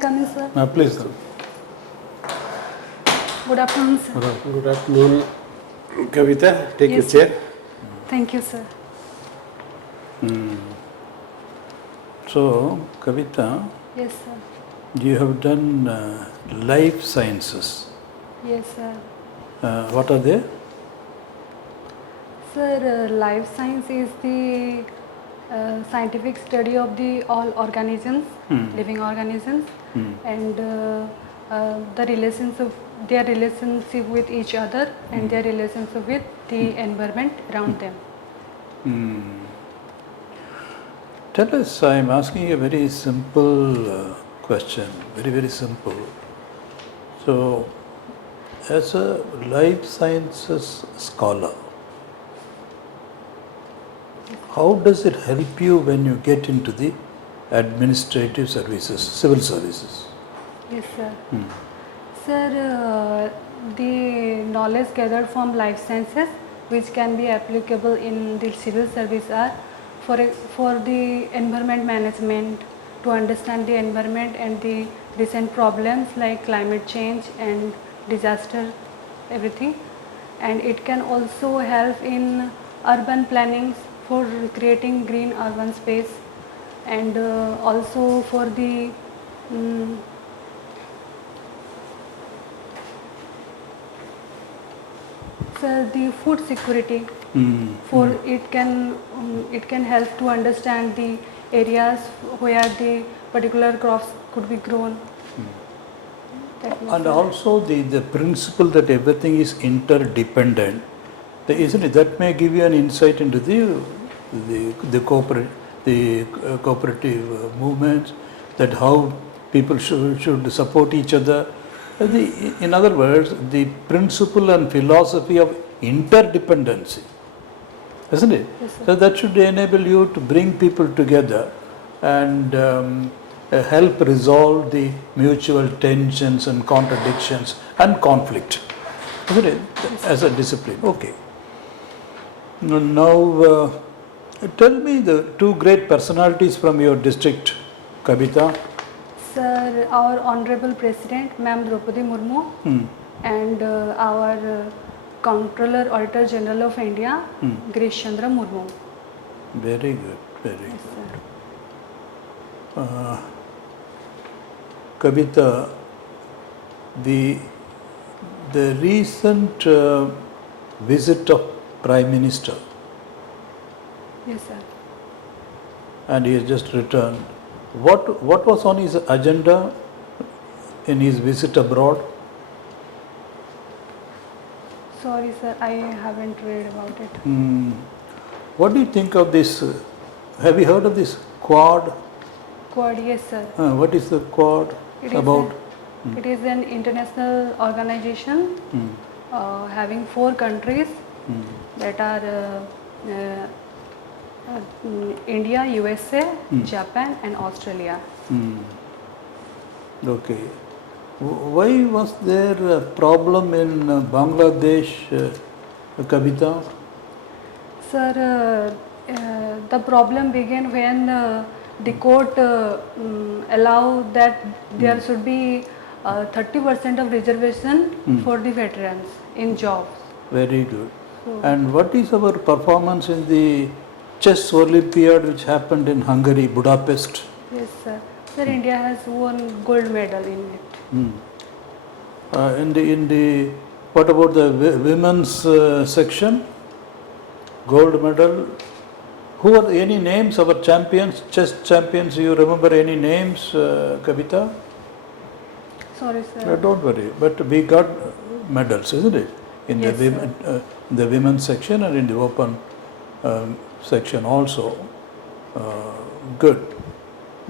come in, sir? Please, sir. Good afternoon, sir. Good afternoon, KABITA. Take Yes, your chair. Thank you, sir. So, KABITA, Yes, sir. you have done life sciences. Yes, sir. What are they? Sir, life science is the scientific study of the all organisms, living organisms, and the their relationship with each other and their relationship with the environment around them. Tell us, I am asking a very simple question, very simple. So, as a life sciences scholar, how does it help you when you get into the administrative services, civil services? Yes, sir. Sir, the knowledge gathered from life sciences, which can be applicable in the civil service, are for the environment management, to understand the environment and the recent problems like climate change and disaster, everything. And it can also help in urban planning for creating green urban space, and also for the the food security. For it can help to understand the areas where the particular crops could be grown. And also the principle that everything is interdependent, isn't it? That may give you an insight into the cooperative movements, that how people should support each other. In other words, the principle and philosophy of interdependency, isn't it? Yes, sir. So that should enable you to bring people together and help resolve the mutual tensions and contradictions and conflict, isn't it? As a discipline. Okay. Now, tell me the two great personalities from your district, KABITA. Sir, our Honorable President, Ma'am Draupadi Murmu, and our Comptroller Auditor General of India, Girish Chandra Murmu. Very good, very Yes, good. sir. KABITA, the recent visit of Prime Minister, Yes, sir. and he has just returned. What was on his agenda in his visit abroad? Sorry, sir, I haven't read about it. What do you think of this? Have you heard of this Quad? Quad, yes, sir. What is the Quad about? It is an international organization having 4 countries that are India, USA, Japan and Australia. Okay. Why was there a problem in Bangladesh, KABITA? Sir, the problem began when the court allowed that there should be 30% of reservation for the veterans in jobs. Very good. And what is our performance in the chess Olympiad which happened in Hungary, Budapest? Yes, sir. Sir, India has won gold medal in it. In the what about the women's section? Gold medal. Who are any names? Our champions, chess champions. You remember any names, KABITA? Sorry, sir. Don't worry. But we got medals, isn't it? In Yes, the women's section and in the open section also. Good.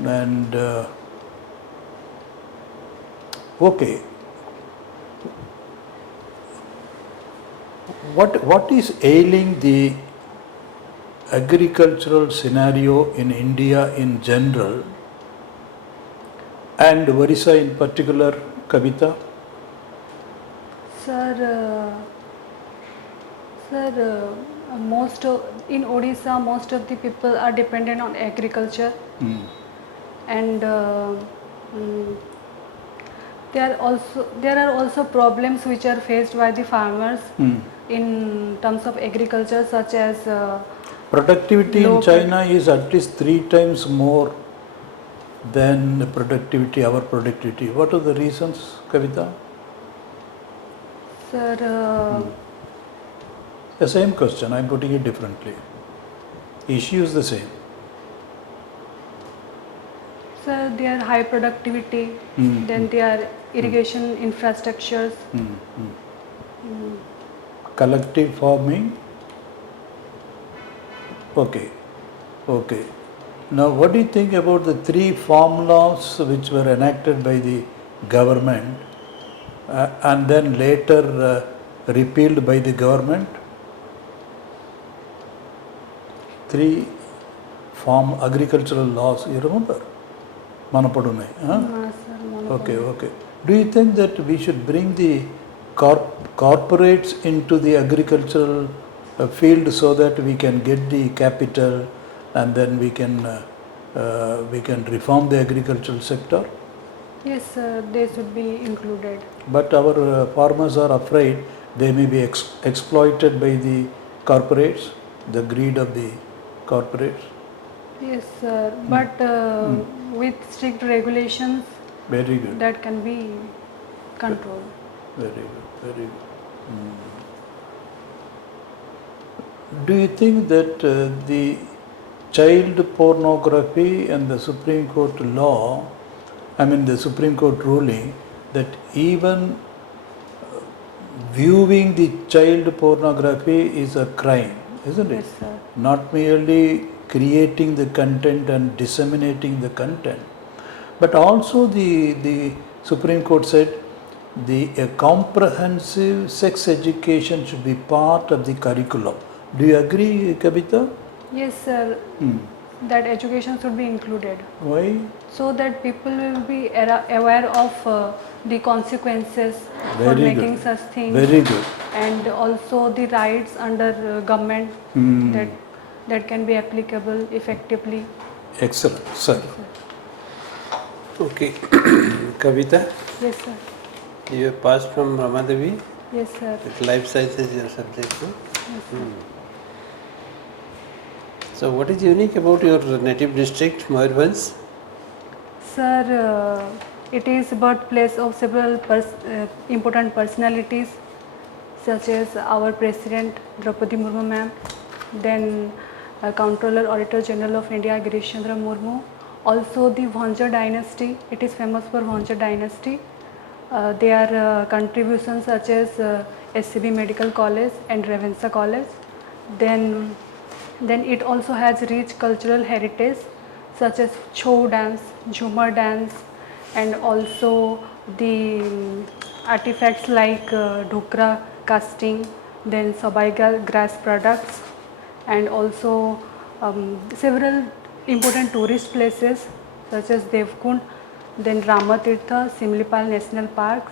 And okay. What is ailing the agricultural scenario in India in general and Odisha in particular, KABITA? Sir, in Odisha, most of the people are dependent on agriculture, and There are also problems which are faced by the farmers in terms of agriculture, such as Productivity in low China is at least 3 times more than productivity, our productivity. What are the reasons, Kavita? sir, The same question, I'm putting it differently. Issue is the same. sir, they are high productivity, then they are irrigation infrastructures. Collective farming. Okay. Okay. Now, what do you think about the 3 farm laws which were enacted by the government and then later repealed by the government? 3 farm agricultural laws, you remember? Manapadunai. Huh? Sir, Okay, okay. Do you think that we should bring the corporates into the agricultural field so that we can get the capital and then we can reform the agricultural sector? Yes, sir, they should be included. But our farmers are afraid they may be exploited by the corporates, the greed of the corporates. Yes, sir, but with strict regulations, Very good. that can be controlled. Very good, very good. Do you think that the child pornography and the Supreme Court law, the Supreme Court ruling, that even viewing the child pornography is a crime, isn't it? Yes, sir. Not merely creating the content and disseminating the content, but also the Supreme Court said a comprehensive sex education should be part of the curriculum. Do you agree, Kabita? Yes, sir. That education should be included. Why? So that people will be aware of the consequences for Very making good. such things. Very good. And also the rights under government that can be applicable effectively. Excellent, sir. Okay. Kavita, Yes, sir. you have passed from Ramadevi Yes, sir. with life sciences your subject. No? Yes, sir. So what is unique about your native district, Mayurbhanj? Sir, it is birthplace of several important personalities, such as our President Draupadi Murmu ma'am, then Comptroller Auditor General of India Girish Chandra Murmu, also the Bhonja dynasty. It is famous for Bhonja dynasty. Their contributions such as SCB Medical College and Ravenshaw College. Then it also has rich cultural heritage such as Chhau dance, Jhumar dance, and also the artifacts like dhokra casting, then sabai grass products, and also several important tourist places such as Devkund, then Ramatirtha, Simlipal National Park.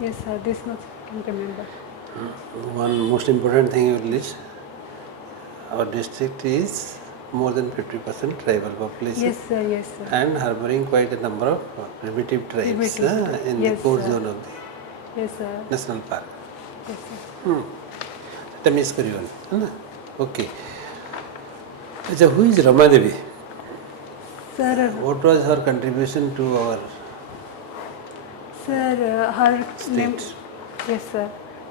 Yes, sir, this much I can remember. One most important thing you list, our district is more than 50% tribal population. Yes, sir, yes, sir. And harboring quite a number of primitive tribes in Yes, the core sir. zone of the Yes, sir. national park. Yes, sir. Tamiz kariwan, है ना? Okay. So who is Ramadevi? Sir, What was her contribution to our her name. state? Yes, sir.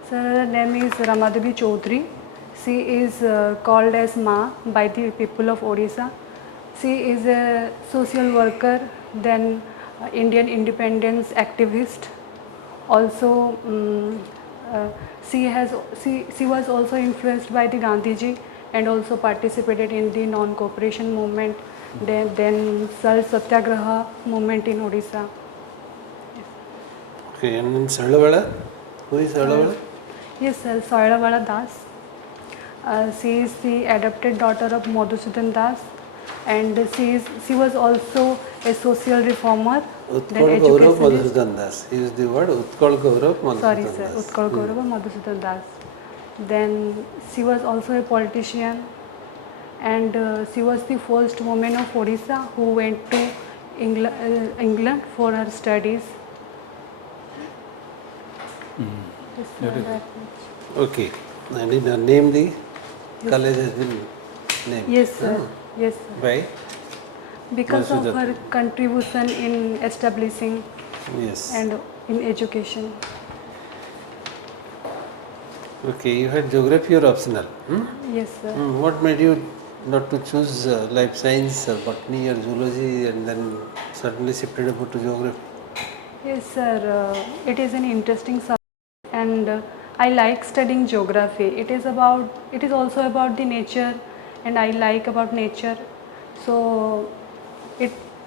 Sir, her name is Ramadevi Chaudhary. She is called as Ma by the people of Odisha. She is a social worker, then Indian independence activist. Also, she was also influenced by the Gandhiji and also participated in the non-cooperation movement, then Sal Satyagraha movement in Odisha. Okay, and in Sarlavada? Who is Sarlavada? Yes, sir. Soilavala Das. She is the adopted daughter of Madhusudan Das, and she was also a social reformer. Utkal Gaurav Madhusudan Das. He used the word Utkal Gaurav Madhusudan Das. Sorry, sir. Utkal Gaurav Madhusudan Das. Then she was also a politician, and she was the first woman of Odisha who went to England for her studies. sir, Very good. that much. Okay. And in her name the Yes. college has been named. Yes, sir. Oh. Yes, sir. Why? Because of Vasudha. her contribution in establishing Yes. and in education. Okay, you had geography or optional? Yes, sir. What made you not to choose life science, botany or zoology and then suddenly shifted over to geography? Yes, sir. It is an interesting subject, and I like studying geography. It is also about the nature, and I like about nature. So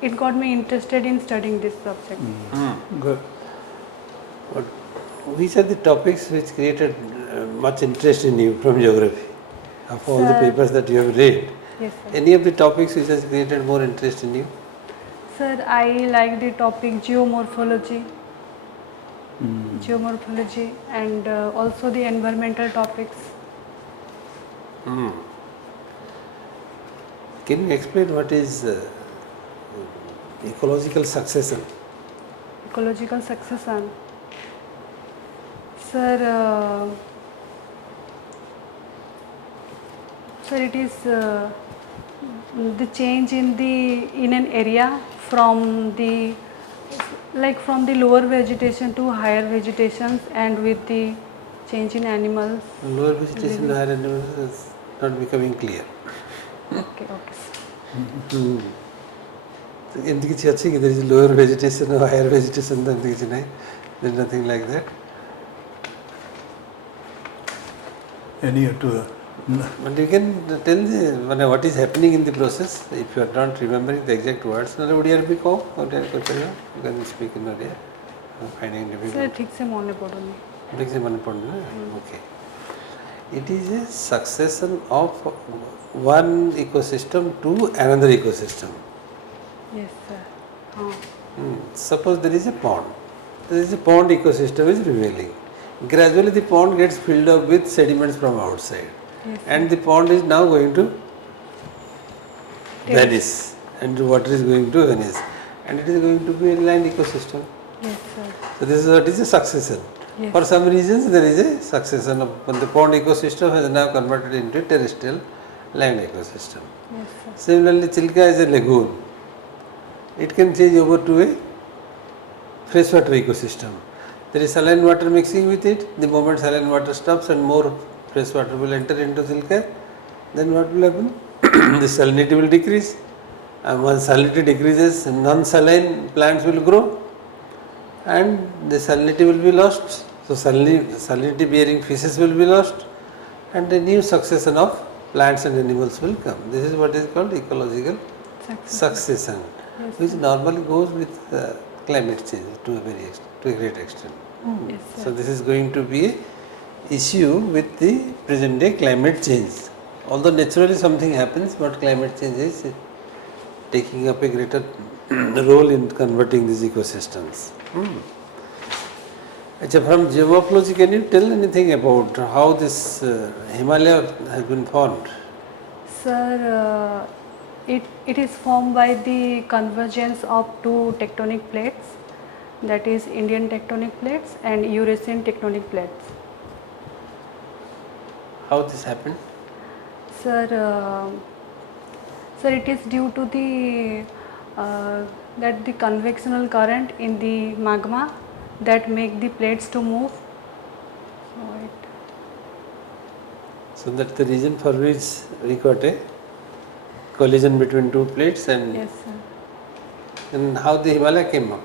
it got me interested in studying this subject. Good. But which are the topics which created much interest in you from geography? Of all the Sir. papers that you have read, Yes, sir. any of the topics which has created more interest in you? Sir, I like the topic geomorphology, and also the environmental topics. Can you explain what is ecological succession? Ecological succession. Sir, it is the change in an area from the lower vegetation to higher vegetations, and with the change in animals. Lower vegetation, higher animals is not becoming clear. Okay, sir. एमती किसी अच्छी कि there is lower vegetation or higher vegetation तो एमती किसी नहीं, there is nothing like that. Any to But you can tell the what is happening in the process if you are not remembering the exact words. ना ओडिया भी कहो, ओडिया को चलेगा. You can speak in Odia. I'm finding it Sir, difficult. ठीक से मने पड़ोनी. ठीक से मन पड़ना है. Okay. It is a succession of one ecosystem to another ecosystem. Yes, sir. Suppose there is a pond. There is a pond ecosystem is revealing. Gradually the pond gets filled up with sediments from outside. Yes, And the pond is now going to Yes. vanish and the water is going to vanish. And it is going to be a land ecosystem. Yes, sir. So this is what is a succession. Yes. For some reasons there is a succession of when the pond ecosystem has now converted into a terrestrial land ecosystem. Yes, sir. Similarly, Chilka is a lagoon. It can change over to a freshwater ecosystem. There is saline water mixing with it. The moment saline water stops and more fresh water will enter into Chilka, then what will happen? The salinity will decrease. And once salinity decreases, non-saline plants will grow and the salinity will be lost. So salinity bearing fishes will be lost and a new succession of plants and animals will come. This is what is called ecological succession, Yes, which normally goes with climate change to a great extent. Yes, sir. So this is going to be a issue with the present day climate change. Although naturally something happens, but climate change is taking up a greater role in converting these ecosystems. From geomorphology, can you tell anything about how this Himalaya has been formed? Sir, it is formed by the convergence of two tectonic plates, that is Indian tectonic plates and Eurasian tectonic plates. How this happened? Sir, it is due to the that the convectional current in the magma that make the plates to move. So that's the reason for which we got a collision between two plates and Yes, sir. and how the Himalaya came up?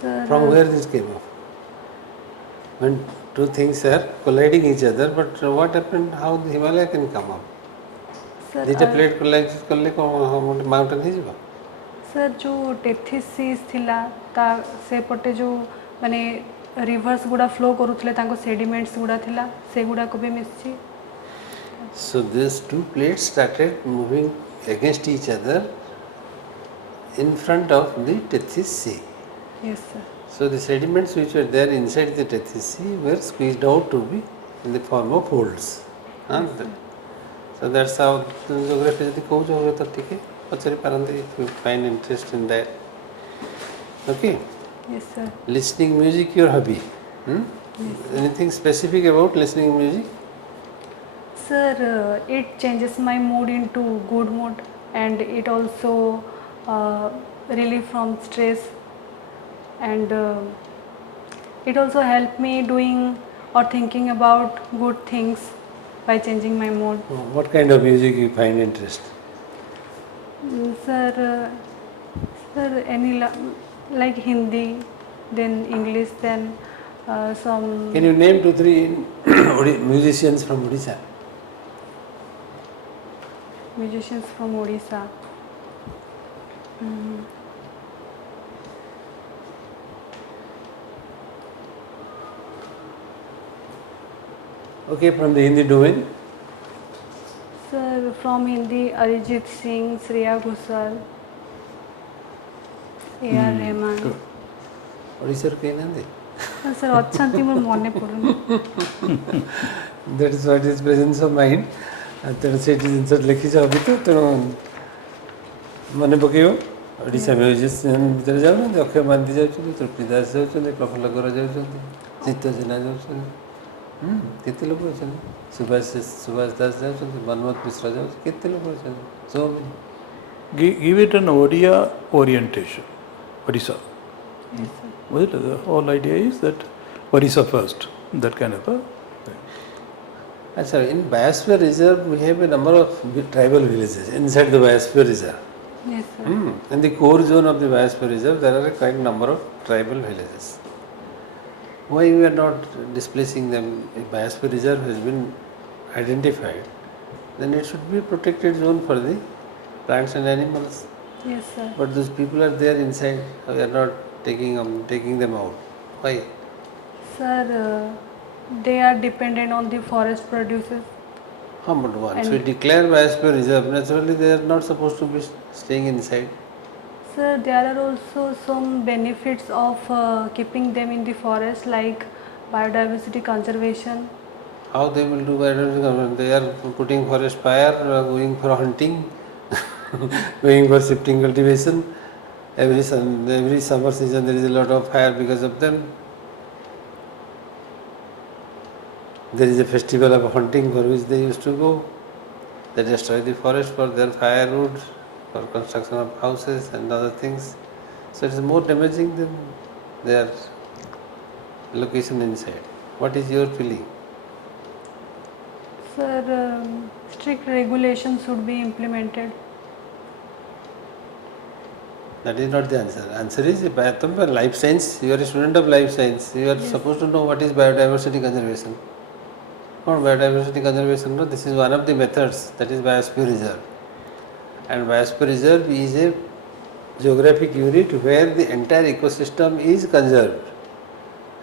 Sir, From where this came up? When two things are colliding each other, but what happened? How the Himalaya can come up? sir, Dita plate collide कले को mountain ହେଇଯିବ? Sir जो Tethys seize थिला ता से पटे जो माने रिवर्स गुड़ा फ्लो करूथले तांको सेडिमेंट्स गुड़ा थिला से गुड़ा को भी मिसची. So these two plates started moving against each other in front of the Tethys Sea. Yes, sir. So the sediments which were there inside the Tethys Sea were squeezed out to be in the form of holes. So that's how the geography is the coach over the ticket. If you find interest in that. Okay. Yes, sir. Listening music your hobby. Anything specific about listening music? Sir, it changes my mood into good mood, and it also relief from stress, and it also help me doing or thinking about good things by changing my mood. What kind of music you find interest? Sir, sir, like Hindi, then English, then some. Can you name 2-3 musicians from Odisha? Musicians from Odisha. Okay, from the Hindi domain. Sir, from Hindi, Arijit Singh, Shreya Ghoshal, A.R. Rahman. Good. Odisha ରୁ କେହି ନାହାନ୍ତି? Sir, ଅଛନ୍ତି ମୋର ମନେ ପଡୁନି. That is what is presence of mind. ତେଣୁ ସେଇଠି ଜିନିଷ ଲେଖିଛ ବି ତ ତେଣୁ ମନେ ପକେଇବ। ଓଡ଼ିଶା ମ୍ୟୁଜିସିଆନ୍ ଭିତରେ ଯାଉଛନ୍ତି, ଅକ୍ଷୟ ମହାନ୍ତି ଯାଉଛନ୍ତି, ତୃପ୍ତି ଦାସ ଯାଉଛନ୍ତି, ପ୍ରଫୁଲ୍ଲ ଗୌର ଯାଉଛନ୍ତି, ଜିତ ଜେନା ଯାଉଛନ୍ତି, କେତେ ଲୋକ ଅଛନ୍ତି, ସୁଭାଷ ଦାସ ଯାଉଛନ୍ତି, ମନ୍ମଥ ମିଶ୍ର ଯାଉଛନ୍ତି, କେତେ ଲୋକ ଅଛନ୍ତି, so many. Give it an Odia orientation, Odisha. Yes, sir. Well, the whole idea is that Odisha first, that kind of a. Achha, in Biosphere Reserve we have a number of tribal villages inside the Biosphere Reserve. Yes, sir. In the core zone of the Biosphere Reserve there are a quite number of tribal villages. Why we are not displacing them? If Biosphere Reserve has been identified, then it should be a protected zone for the plants and animals. Yes, sir. But those people are there inside, we are not taking them out. Why? Sir, they are dependent on the forest produces. But once And- we declare Biosphere Reserve, naturally they are not supposed to be staying inside. Sir, there are also some benefits of keeping them in the forest, like biodiversity conservation. How they will do biodiversity? They are putting forest fire, going for hunting, going for shifting cultivation. Every summer season there is a lot of fire because of them. There is a festival of hunting for which they used to go. They destroy the forest for their firewood, for construction of houses and other things. So it is more damaging than their location inside. What is your feeling? Sir, strict regulations should be implemented. That is not the answer. Answer is life science. You are a student of life science. You are supposed to know what is biodiversity conservation. Not biodiversity conservation. No, this is one of the methods. That is Biosphere Reserve. And Biosphere Reserve is a geographic unit where the entire ecosystem is conserved.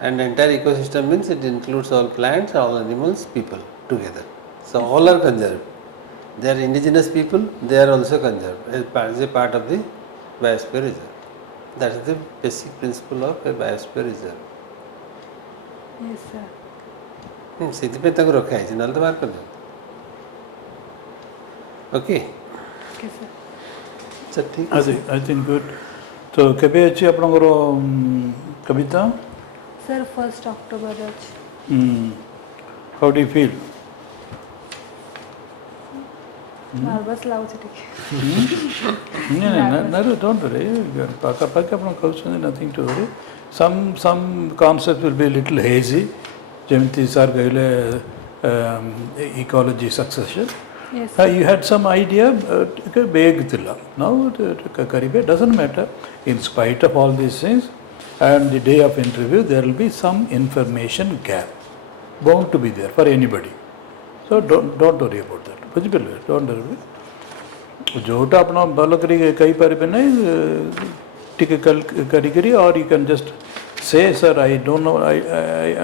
And entire ecosystem means it includes all plants, all animals, people together. So all are conserved. They are indigenous people. They are also conserved as a part of the Biosphere Reserve. That is the basic principle of a Biosphere Reserve. Yes, sir. ସେଥିପାଇଁ ତାକୁ ରଖା ହେଇଛି ନହେଲେ ତ ବାହାର କରିଦିଅ। Okay Okay, sir. ଆଚ୍ଛା ଠିକ୍ I think good. So, କେବେ ଅଛି ଆପଣଙ୍କର କବିତା? Sir, 1st October ଅଛି. How do you feel? Nervous ଲାଗୁଛି ଟିକେ. No, don't worry. ପାଖାପାଖି ଆପଣ କହୁଛନ୍ତି, nothing to worry. Some concepts will be a little hazy. ଯେମିତି ସାର୍ କହିଲେ ecology succession. Yes, sir. You had some idea, vague ଥିଲା. Now କରିବେ, doesn't matter. In spite of all these things, and the day of interview, there will be some information gap bound to be there for anybody. So don't worry about that. ବୁଝିପାରିଲେ? Don't worry. ଯୋଉଟା ଆପଣ ଭଲ କରି କହିପାରିବେ ନାହିଁ ଟିକେ କରିକରି, or you can just say, sir, I don't know, I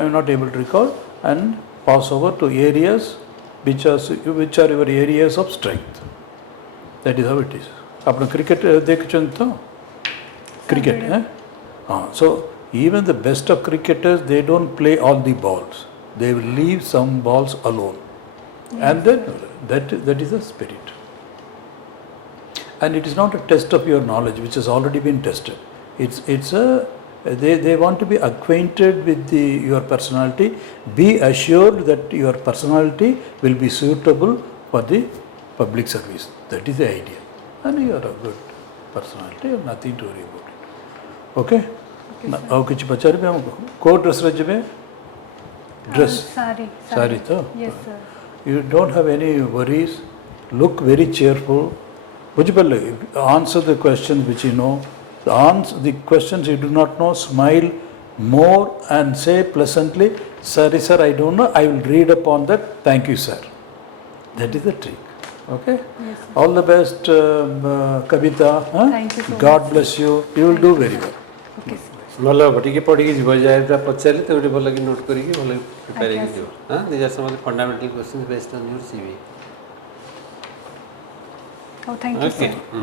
am not able to recall, and pass over to areas which are your areas of strength. That is how it is. ଆପଣ cricket ଦେଖୁଛନ୍ତି ତ? Cricket, so even the best of cricketers, they don't play all the balls. They will leave some balls alone. And then that is the spirit. And it is not a test of your knowledge which has already been tested. It's a They want to be acquainted with your personality. Be assured that your personality will be suitable for the public service. That is the idea. And you are a good personality, nothing to worry about it. Okay? Now, किछ पचारे पे हमको coat dress रजबे dress सारी तो Yes, sir. you don't have any worries, look very cheerful, answer the questions which you know, answer the questions you do not know, smile more and say pleasantly, sorry sir, I don't know, I will read upon that, thank you sir. That is the trick. Okay? Yes, sir. All the best, Kabita. Huh? Thank you so God much. bless you. You will do very well. Okay, sir. ଭଲ ହେବ ଟିକେ ପଢ଼ିକି ଯିବ ଯାହା ପଚାରିଲେ ତ ଗୋଟେ ଭଲ କି ନୋଟ୍ କରିକି ଭଲ ପ୍ରିପେୟାର ହେଇକି ଯିବ ହଁ these are sum of the fundamental questions based on your CV। Oh, thank you, Okay. sir.